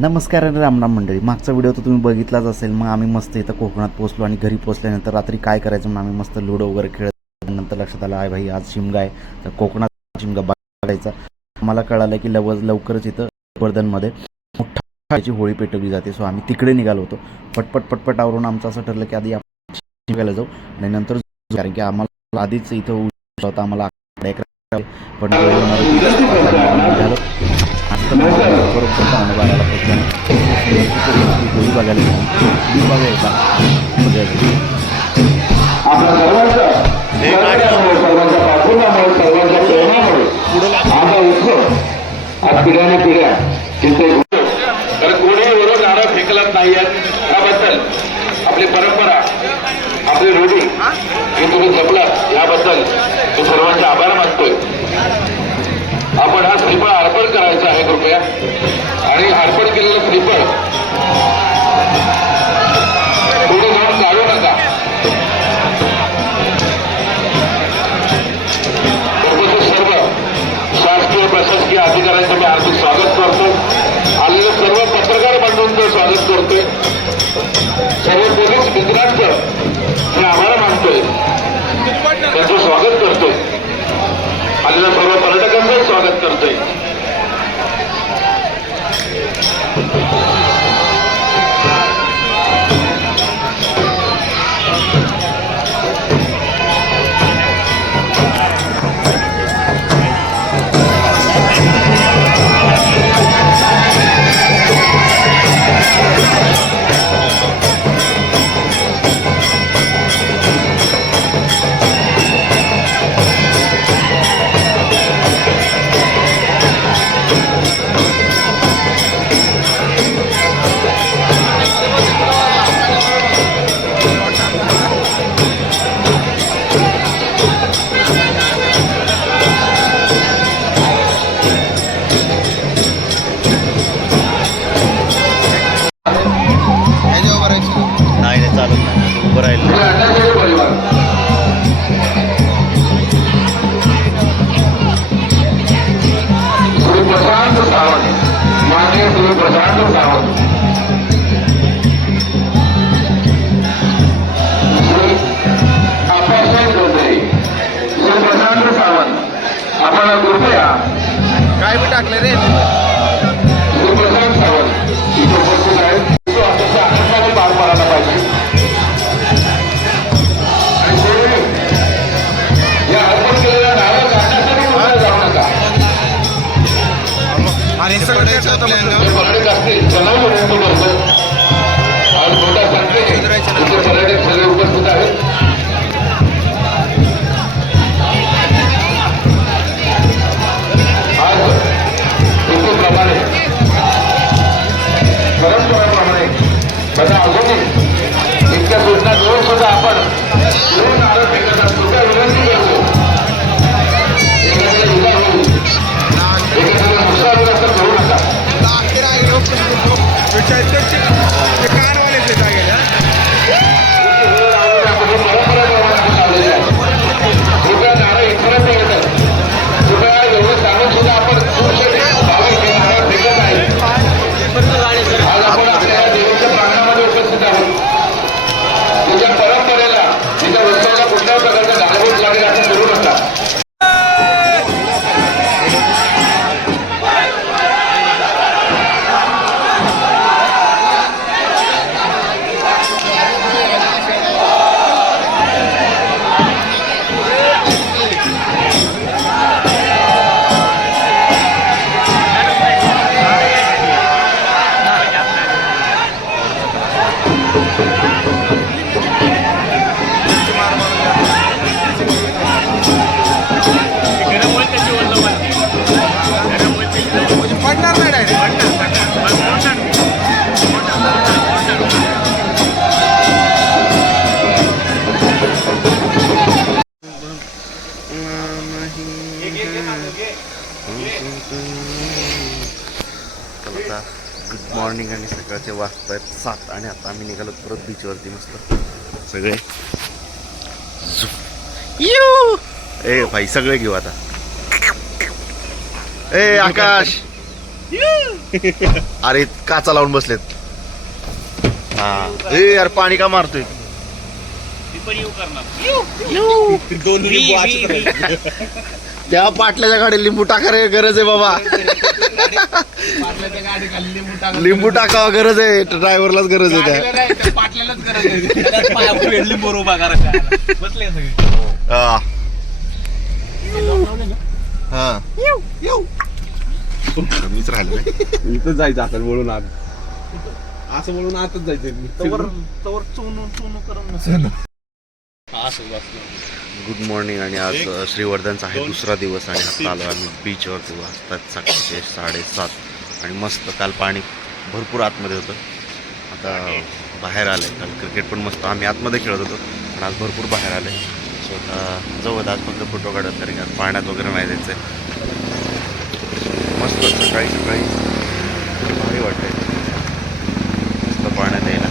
नमस्कार आणि रामराम मंडळी. मागचा व्हिडिओ तर तुम्ही बघितलाच असेल. मग आम्ही मस्त इथं कोकणात पोहोचलो आणि घरी पोहोचल्यानंतर रात्री काय करायचं म्हणून आम्ही मस्त लुडो वगैरे खेळत. नंतर लक्षात आलं आहे भाई आज शिमगा आहे, तर कोकणात शिमगा बघायचा. मला कळालं की लवकरच इथं वर्धनमध्ये मोठी होळी पेटवली जाते. सो आम्ही तिकडे निघालो होतो. पटपट आवरून आमचं असं ठरलं की आधी आपण शिमग्याला जाऊ आणि नंतर कारण की आम्हाला आधीच इथं होता. आम्हाला पण निघालो बरोबर पाहुणे बाराला होळी बघायला बघायचा आपल्या सर्वांच्या पाठिंब्यामुळे सर्वांच्या प्रेमामुळे आता उत्सव आज पिढ्याने पिढ्या चिंते तर कोणीवरून नारळ फेकलत नाही आहेत. याबद्दल आपली परंपरा आपली रूढी ही तुम्ही जपलात याबद्दल मी सर्वांचे आभार मानतोय. आपण हा श्रीफळ अर्पण करायचा आहे कृपया. आणि अर्पण केलेलं श्रीफळ पुढे जाऊन काढू नका. सर्व शासकीय प्रशासकीय अधिकाऱ्यांचं मी हार्दिक स्वागत करतो. आलेले सर्व पत्रकार बंधूंचं स्वागत करतोय. सर्व पोलीस मित्रांचं मी आभार मानतोय, त्यांचं स्वागत करतोय. आलेल्या सर्व पर्यटकांचं स्वागत करतोय. काय बी टाकलं रे प्रशांत सावंत इथे उपस्थित आहेत. अत्यंत आनंदाने पार पाडायला पाहिजे. आणि या अर्पण केलेल्या नारळ काढण्यासाठी कुठे जाऊ नका. आणि सगळं पर्यटक असतील त्यांना विनंती करतो. आज मोठ्या संख्येने इथे पर्यटक सगळे उपस्थित आहेत. परंपरेप्रमाणे बघा अजूनही इतक्या सूचना देऊन सुद्धा आपण नारळ फेकत असतो. त्या विनंती करतो एखाद्याला इजा होईल, एखाद्याला नुकसान होईल असं करू नका. कृपया नारळ इथपर्यंत येतात. कृपया एवढं सांगून सुद्धा आपण नारळ फेकत आहे. आज आपण आपल्या देवीच्या प्रांगणामध्ये उपस्थित आहोत. तुझ्या परंपरेला तिच्या उत्सवाला कुठल्याही प्रकारचा गालबोट लागेल असं करू नका. गुड मॉर्निंग आणि सकाळचे वाजत आहेत 7 आणि आता आम्ही निघालो परत बीचवरती मस्त सगळे. ए भाई सगळे घेऊ आता. ए आकाश अरे काचा लावून बसलेत. हा ए यार पाणी का मारतोय. त्या पाटल्याच्या गाडी लिंबू टाका रे, गरज आहे बाबा. लिंबू टाकावा, गरज आहे. ड्रायव्हरलाच गरज आहे त्या. हा. हा. मीच राहिलो इथं जायचं असं वळून आत, असं वळून आतच जायचं. Good morning. आणि आज श्रीवर्धनचा आहे दुसरा दिवस आणि आता आलो आम्ही बीचवरती. वाजतात सकाळचे 7:30 आणि मस्त काल पाणी भरपूर आतमध्ये होतं. आता बाहेर आलं आहे. काल क्रिकेट पण मस्त आम्ही आतमध्ये खेळत होतो पण आज भरपूर बाहेर आलं आहे. सो आता जवळ आज फक्त फोटो काढत, कारण आज पाण्यात वगैरे नाही जायचं आहे. मस्त सकाळी सकाळी भारी वाटतंय मस्त पाण्यात यायला.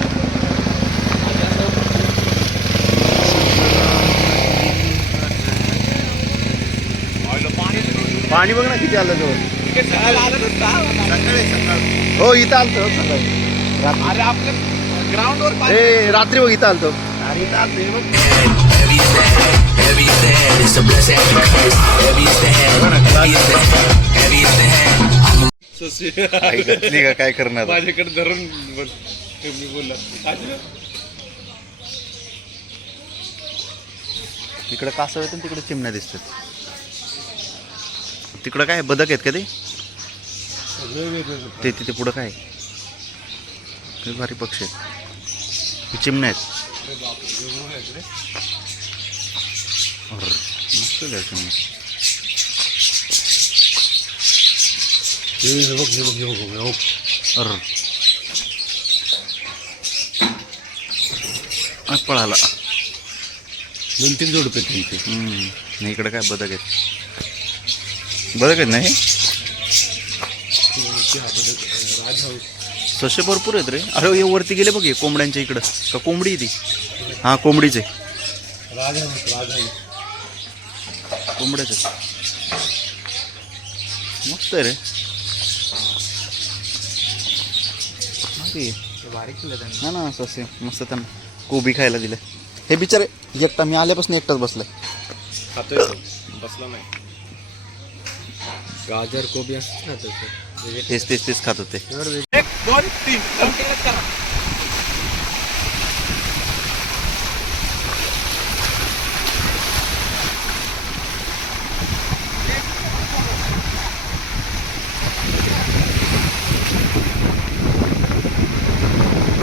पाणी बघ ना किती आलं जवळ. हो इथं आलतो सकाळी. अरे आपल्या ग्राउंडवर ए रात्री बघ इथं आलतो. आई घातली का काय करणार. माझ्याकडे धरून मी बोलला इकडं कासव येतं, तिकडे चिमण्या दिसतात. तिकडं काय बदक आहेत का ते तिथे पुढं काय भारी पक्षी आहेत. हे चिमण्या आहेत. अरे, मस्त आहे चिमण्या. अरे पळाला. 2-3 जोडपे त्यांचे. नाही इकडं काय बदक आहेत. बदक आहेत नाही. ससे भरपूर आहेत रे. अरे हे वरती गेले बघ, हे कोंबड्यांच्या इकडं का कोंबडी आहे ती. हा कोंबडीच आहे. कोंबड्याच आहेत. मस्त आहे रे. ना ना ससे मस्त. त्यांना कोबी खायला दिलं. हे बिचारे एकटा, मी आल्यापासून एकटाच बसलाय. खातोय बसला नाही. गाजर कोबी असं खात तेच खात होते. 1 2 3